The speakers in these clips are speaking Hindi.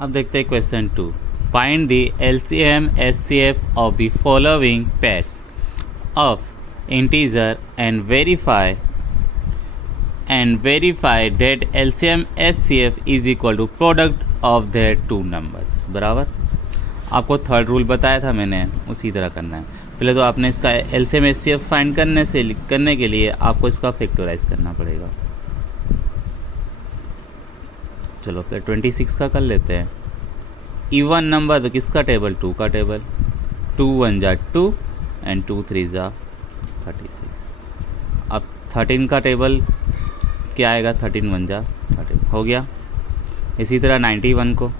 अब देखते हैं question 2। Find the LCM HCF of the following pairs of integer and verify that LCM HCF is equal to product of their two numbers. बराबर, आपको थर्ड रूल बताया था मैंने, उसी तरह करना है। पहले तो आपने इसका एलसीएम एचसीएफ फाइंड करने के लिए आपको इसका फैक्टराइज करना पड़ेगा। चलो फिर 26 का कर लेते हैं। इवन नंबर तो किसका टेबल, 2 का टेबल। 2 1 जा 2 एंड 2 3 जा 36। अब 13 का टेबल क्या आएगा, 13 1 जा 13 हो गया। इसी तरह 91 को,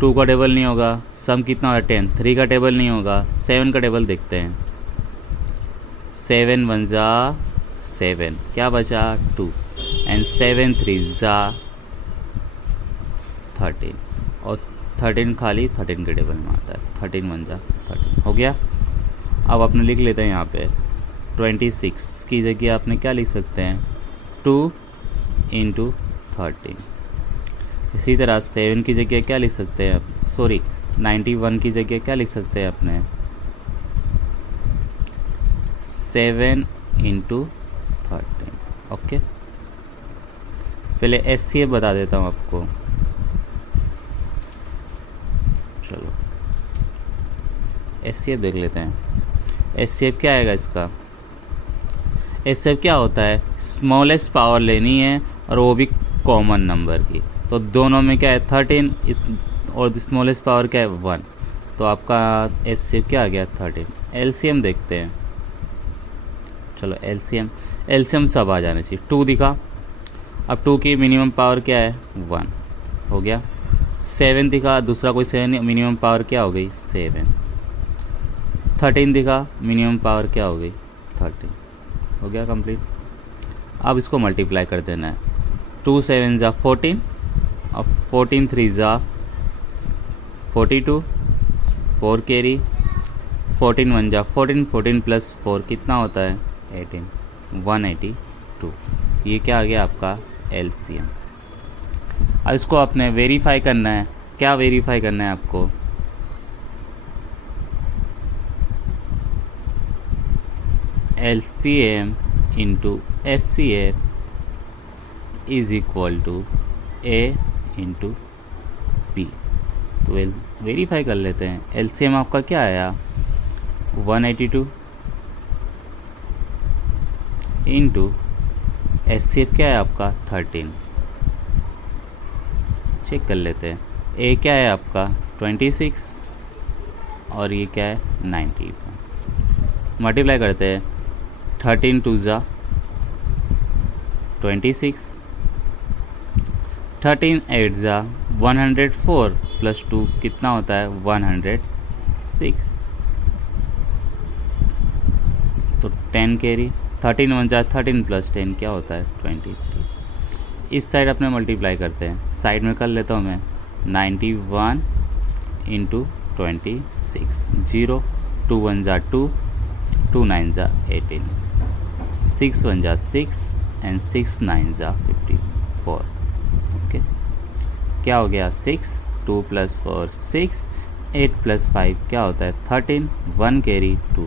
टू का टेबल नहीं होगा, सम कितना होगा 10, 3 का टेबल नहीं होगा, 7 का टेबल देखते हैं। 7 1 जा 7, क्या बचा 2 एंड 7 3 जा 13 और 13 खाली 13 के टेबल में आता है। 13 1 जा 13 हो गया। अब अपने लिख लेते हैं यहाँ पे 26 की जगह आपने क्या लिख सकते हैं, 2 इंटू 13। इसी तरह 7 की जगह क्या लिख सकते हैं, 91 की जगह क्या लिख सकते हैं अपने, 7 इंटू 13। ओके, पहले एचसीएफ बता देता हूँ आपको। चलो एचसीएफ देख लेते हैं। एचसीएफ क्या आएगा इसका, एचसीएफ क्या होता है, स्मॉलेस्ट पावर लेनी है और वो भी कॉमन नंबर की। तो दोनों में क्या है 13 और स्मॉलेस्ट पावर क्या है 1, तो आपका एचसीएफ क्या आ गया 13। एलसीएम देखते हैं। चलो एलसीएम सब आ जाने चाहिए। 2 दिखा, अब 2 की मिनिमम पावर क्या है 1 हो गया। 7 दिखा, दूसरा कोई 7, मिनिमम पावर क्या हो गई 7। 13 दिखा, मिनिमम पावर क्या हो गई 13 हो गया कंप्लीट। अब इसको मल्टीप्लाई कर देना है। 2 7 जा 14, अब 14 3 जा 42, 4 कैरी, 14 1 जा 14, 14 प्लस 4 कितना होता है 18, 182। ये क्या आ गया आपका एलसीएम। अब इसको आपने वेरीफाई करना है। क्या वेरीफाई करना है आपको, LCM into HCF is equal to A into B. तो वेरीफाई कर लेते हैं। एलसीएम आपका क्या आया 182 इंटू एचसीएफ क्या है आपका 13। चेक कर लेते हैं। ए क्या है आपका 26 और ये क्या है 91। मल्टीप्लाई करते हैं। 13 2 जा 26, 13 8 जा 104 प्लस 2 कितना होता है 106। तो 10 कैरी, 13 1 जा 13 प्लस 10 क्या होता है 23। इस साइड अपने मल्टीप्लाई करते हैं। साइड में कर लेता हूँ मैं 91 इंटू 26, 0 2 1 जा 2, 2 9 जा 18, 6 1 जा 6 एंड 6 9 जा 54। ओके, क्या हो गया 6, 2 प्लस 4 6, 8 प्लस 5 क्या होता है 13, 1 कैरी 2।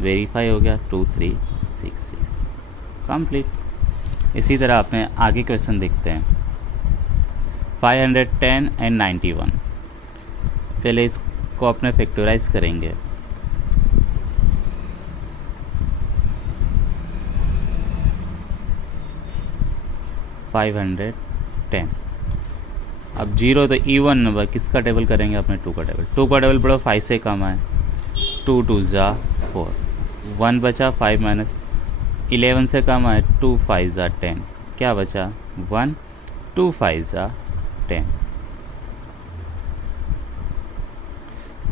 वेरीफाई हो गया 2366 कंप्लीट। इसी तरह अपने आगे क्वेश्चन देखते हैं। 510 एंड 91। पहले इसको अपने फैक्टराइज करेंगे। $510। अब 0 तो इवन नंबर किसका टेबल करेंगे अपने 2 का टेबल। 2 का टेबल पढ़ो 5 से कम है। 2 2 जा 4, 1 बचा 5 माइनस 11 से कम है 2 5 जा 10 क्या बचा 1, 2 5 जा 10।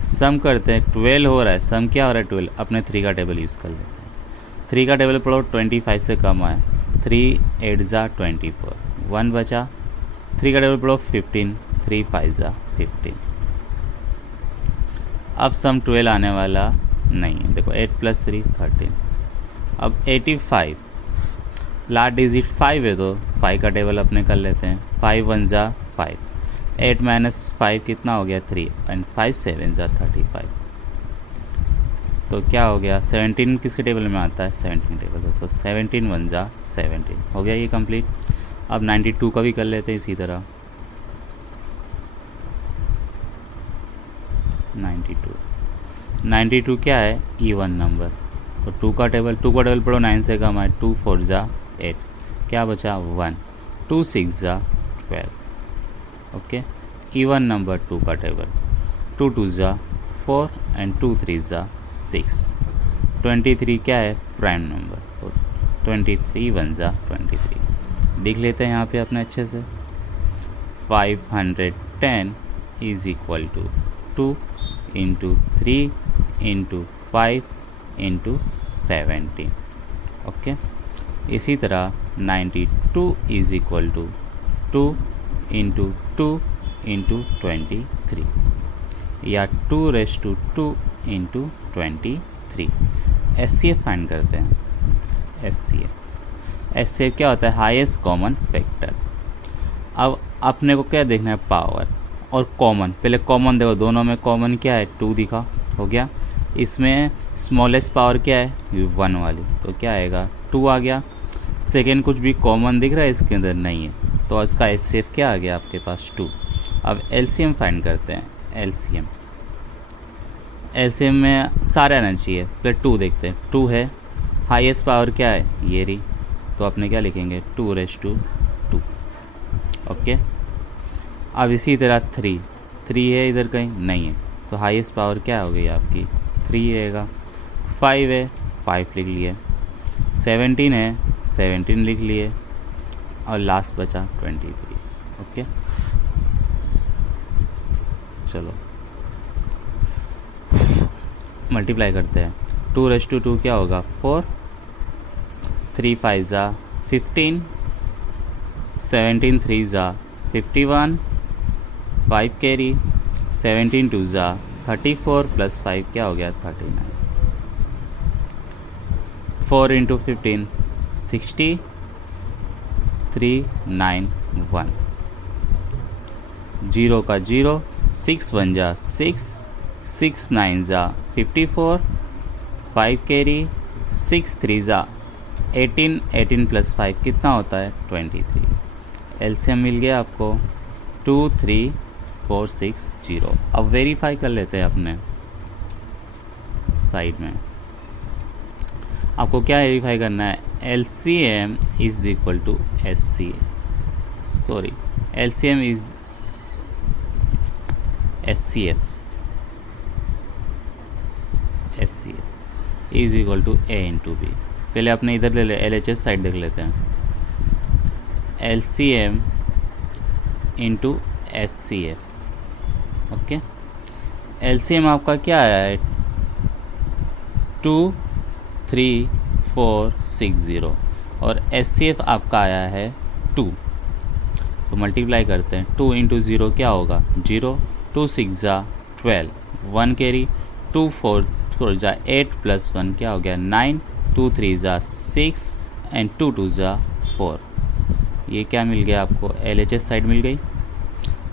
सम करते हैं। 12 हो रहा है, सम क्या हो रहा है 12। अपने 3 का टेबल यूज़ कर लेते हैं। 3 का टेबल पढ़ो 25 से कम है। 3 8 जा 24, 1 बचा। 3 का टेबल पढ़ो 15, 3 5 जा 15। अब सम 12 आने वाला नहीं है। देखो 8 प्लस 3 13। अब 85 लास्ट डिजिट 5 है तो 5 का टेबल अपने कर लेते हैं। 5 1 जा 5, 8 माइनस 5 कितना हो गया 3, एंड 5 7 जा 35। तो क्या हो गया 17 किसके टेबल में आता है 17 टेबल में, तो 17 1 जा 17 हो गया ये कंप्लीट। अब 92 का भी कर लेते हैं इसी तरह। 92 क्या है इवन नंबर, तो 2 का टेबल पढ़ो 9 से कम है। 2 4 जा 8, क्या बचा 1, 2 6 जा 12। ओके, इवन नंबर 2 का टेबल, 2 2 जा 4 एंड 2 3 जा 6। 23 क्या है प्राइम नंबर, तो 23 1 जा 23 लिख लेते हैं यहाँ पे अपने अच्छे से। 510 is equal to 2 into 3 into 5 into 17। Okay, इसी तरह 92 is equal to 2 into 2 into 23 या 2⁻² इंटू 23। SCF फाइंड करते हैं। SCF क्या होता है हाईएस्ट कॉमन फैक्टर। अब अपने को क्या देखना है पावर और कॉमन। पहले कॉमन देखो, दोनों में कॉमन क्या है 2 दिखा, हो गया। इसमें स्मॉलेस्ट पावर क्या है 1 वाली, तो क्या आएगा 2 आ गया। सेकेंड कुछ भी कॉमन दिख रहा है इसके अंदर नहीं है, तो इसका SCF क्या आ गया आपके पास 2। अब LCM फाइंड करते हैं। LCM में सारे आना चाहिए, पहले 2 देखते हैं। 2 है, हाईएस्ट पावर क्या है ये रही, तो अपने क्या लिखेंगे 2⁻²। ओके, अब इसी तरह 3 है, इधर कहीं नहीं है, तो हाईएस्ट पावर क्या हो गई आपकी 3 रहेगा। 5 है, 5 लिख लिए। 17 है, 17 लिख लिए, और लास्ट बचा 23। ओके, चलो मल्टीप्लाई करते हैं। 2⁻² क्या होगा 4, 3 5 जा 15, 17 3 जा 51, 5 कैरी, 17 2 जा 34 प्लस 5 क्या हो गया 39। 4 इंटू 15 60, 3 9 1, 0 का 0, 6 1 जा 6, 6 9 जा 54, 5 कैरी, 6 3 जा 18, 18 प्लस 5 कितना होता है 23। LCM मिल गया आपको 2 3 4 6 0। अब वेरीफाई कर लेते हैं अपने साइड में। आपको क्या वेरीफाई करना है LCM is equal to LCM is SCF is equal to A into B। पहले अपने इधर ले ले LHS साइड देख लेते हैं। LCM into SCF। Okay, LCM आपका क्या आया है 2 3 4 6 0 और SCF आपका आया है 2। तो मल्टीप्लाई करते हैं। 2 इंटू 0 क्या होगा 0, 2 6 जा 12, 1 कैरी, 2 4 4 जा 8 प्लस 1 क्या हो गया 9, 2 3 जा 6 एंड 2 2 जा 4। ये क्या मिल गया आपको LHS साइड मिल गई।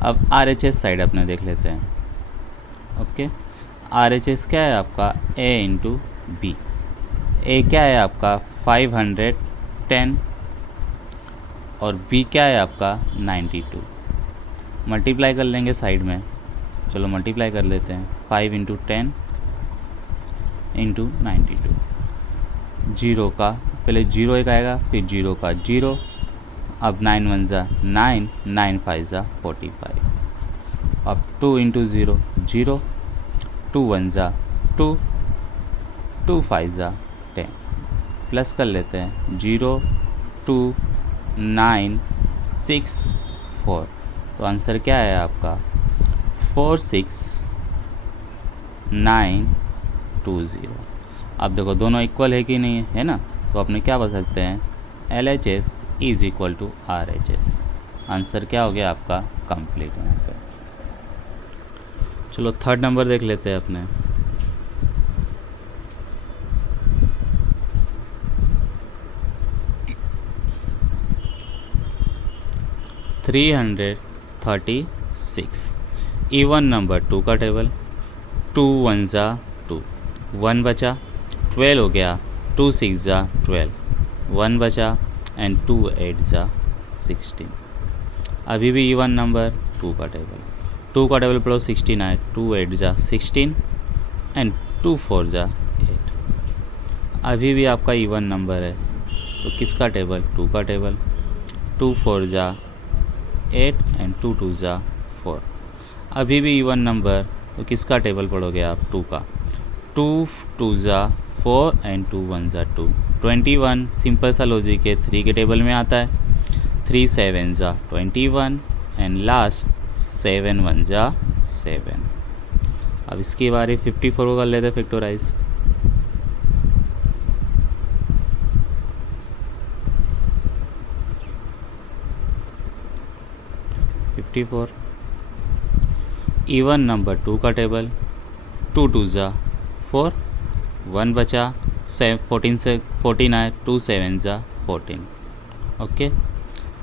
अब RHS साइड अपने देख लेते हैं। ओके, RHS क्या है आपका A इंटू B। A क्या है आपका 510 और B क्या है आपका 92। मल्टीप्लाई कर लेंगे साइड में, चलो मल्टीप्लाई कर लेते हैं। 5 इंटू 10 इंटू 92, 0 का पहले 0 एक आएगा, फिर 0 का 0, अब 9 1 जा 9, 9 5 जा 45। अब 2 इंटू 0 0, 2 1 जा 2, 2 5 जा 10, प्लस कर लेते हैं 0 2 9 6 4। तो आंसर क्या है आपका 46920। अब देखो दोनों इक्वल है कि नहीं है ना, तो अपने क्या बोल सकते हैं LHS is equal to RHS। Answer क्या हो गया आपका कंप्लीट यहाँ पे। चलो थर्ड नंबर देख लेते हैं अपने। 336। इवन नंबर 2 का टेबल, 2 1 ज़ा 2, 1 बचा, 12 हो गया, 2 6 ज़ा 12, 1 बचा एंड 2 8 ज़ा 16। अभी भी इवन नंबर 2 का टेबल, 2 का टेबल पढ़ो 16 है, 2 8 ज़ा 16 एंड 2 4 ज़ा 8। अभी भी आपका इवन नंबर है, तो किसका टेबल? 2 का टेबल, 2 4 ज़ा 8 एंड 2 2 ज़ा 4। अभी भी इवन नंबर, तो किसका टेबल पढ़ोगे आप? 2 का, 2 2 ज़ा 4 एंड 2 1 ज़ा 2। 21 सिंपल सा लॉजिक है, 3 के टेबल में आता है, 3 7 ज़ा 21 एंड लास्ट 7 1 ज़ा 7। अब इसकी बारी 54 को कर लेते हैं फैक्टराइज। इवन नंबर 2 का टेबल, 2 2 ज़ा 4, 1 बचा, 14 से 14 आए, 2 7 ज़ा 14। ओके,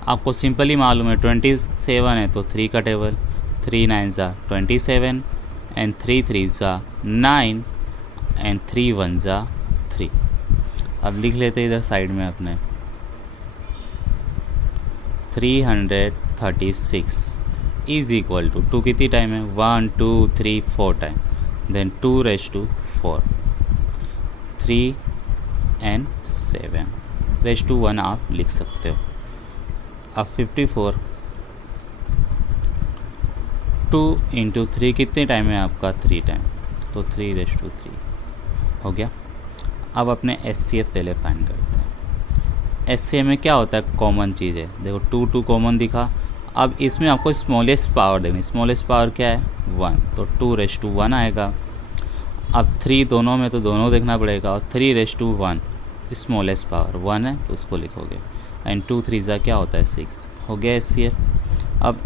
आपको सिंपली मालूम है 27 है तो 3 का टेबल, 3 9 ज़ा 27 एंड 3 3 ज़ा 9 एंड 3 1 ज़ा 3। अब लिख लेते इधर साइड में अपने 336 इज इक्वल टू 2 कितनी टाइम है? 1 2 3 4 time, then 2 raise to 4, 3 and 7 raise to 1 आप लिख सकते हो। अब 54 2 इंटू 3 कितने टाइम है आपका? 3 टाइम, तो 3 रेज टू 3 हो गया। अब अपने SCF पहले फाइंड करते हैं। SCF में क्या होता है? कॉमन चीज़ है, देखो 2 2 कॉमन दिखा। अब इसमें आपको स्मॉलेस्ट पावर देखनी, स्मॉलेस्ट पावर क्या है? 1, तो 2 रेज टू 1 आएगा। अब 3 दोनों में, तो दोनों देखना पड़ेगा, और 3 रेज टू 1 स्मॉलेस्ट पावर 1 है तो उसको लिखोगे, एंड 2 3 ज़ा क्या होता है? 6 हो गया SCF। अब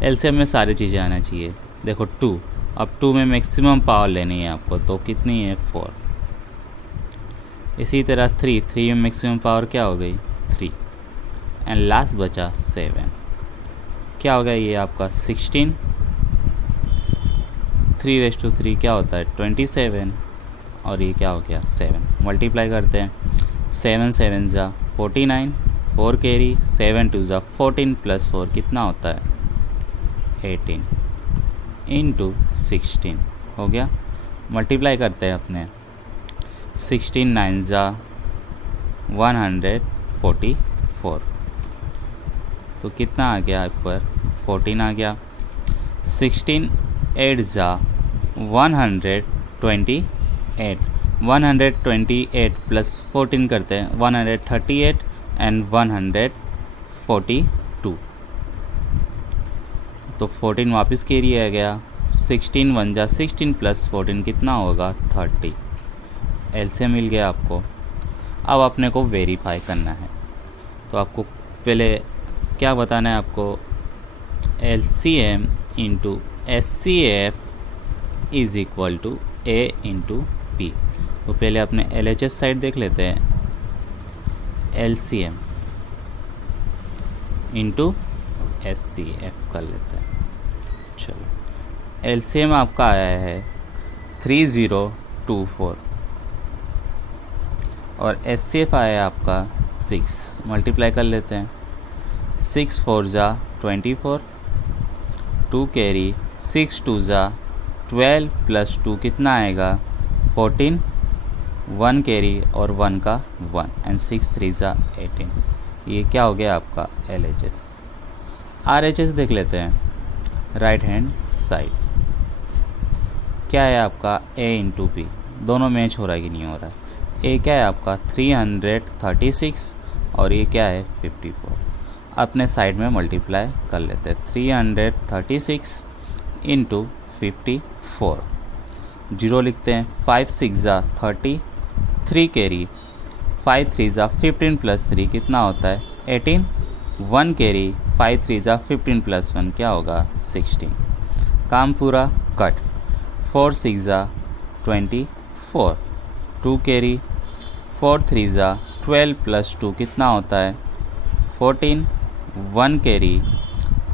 LCM में सारी चीज़ें आना चाहिए। देखो 2, अब 2 में मैक्सिमम पावर लेनी है आपको, तो कितनी है? 4। इसी तरह 3 में मैक्सिमम पावर क्या हो गई? 3 एंड लास्ट बचा 7, क्या हो गया? ये आपका 16। 3 रेज टू 3 क्या होता है? 27 और ये क्या हो गया? 7। मल्टीप्लाई करते हैं, 7 7 ज़ा 49, 4 कैरी, 7 2 ज़ा 14 प्लस 4 कितना होता है? 18 इंटू 16 हो गया। मल्टीप्लाई करते हैं अपने, 16 9 ज़ा 144, तो कितना आ गया ऊपर? 14 आ गया। 16 8 ज़ा 128, 128 प्लस 14 करते हैं, 138 एंड 142, तो 14 वापस कैरी आ गया। 16 1 ज़ा 16 प्लस 14 कितना होगा? 30। LCM मिल गया आपको। अब अपने को वेरीफाई करना है, तो आपको पहले क्या बताना है आपको? LCM into SCF is equal to A into P। तो पहले अपने LHS साइड देख लेते हैं, LCM इंटू SCF कर लेते हैं। चलो, LCM आपका आया है 3024 और SCF आया है आपका 6। मल्टीप्लाई कर लेते हैं, 6 4 ज़ा 24, 2 कैरी, 6 2 ज़ा 12 प्लस 2 कितना आएगा? 14, 1 कैरी और 1 का 1 एंड 6 3 ज़ा 18। ये क्या हो गया आपका? LHS। RHS देख लेते हैं, राइट हैंड साइड क्या है आपका? A into B। दोनों मैच हो रहा है कि नहीं हो रहा है? A क्या है आपका? 336 और ये क्या है? 54। अपने साइड में मल्टीप्लाई कर लेते हैं, 336 इंटू 54, 0 लिखते हैं, 5 6 ज़ा 30, 3 कैरी, 5 3 ज़ा 15 प्लस 3 कितना होता है? 18, 1 कैरी, 5 3 ज़ा 15 प्लस 1 क्या होगा? 16। काम पूरा, कट। 4 6 ज़ा 24, 2 कैरी, 4 3 ज़ा 12 प्लस 2 कितना होता है? 14, 1 कैरी,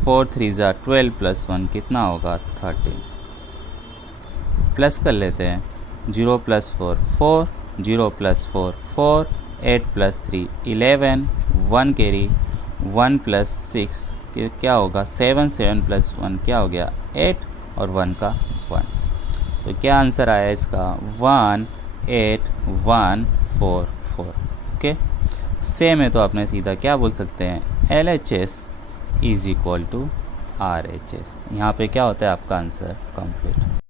4 3 ज़ा 12 प्लस 1 कितना होगा 13। प्लस कर लेते हैं, 0 plus 4 4, 0 plus 4 4, 8 plus 3 11, 1 carry, 1 plus 6 क्या होगा 7, 7 प्लस 1 क्या हो गया 8 और 1 का 1। तो क्या आंसर आया इसका 18144। ओके, सेम है तो आपने सीधा क्या बोल सकते हैं LHS is equal to RHS। यहाँ पे क्या होता है आपका आंसर कंप्लीट।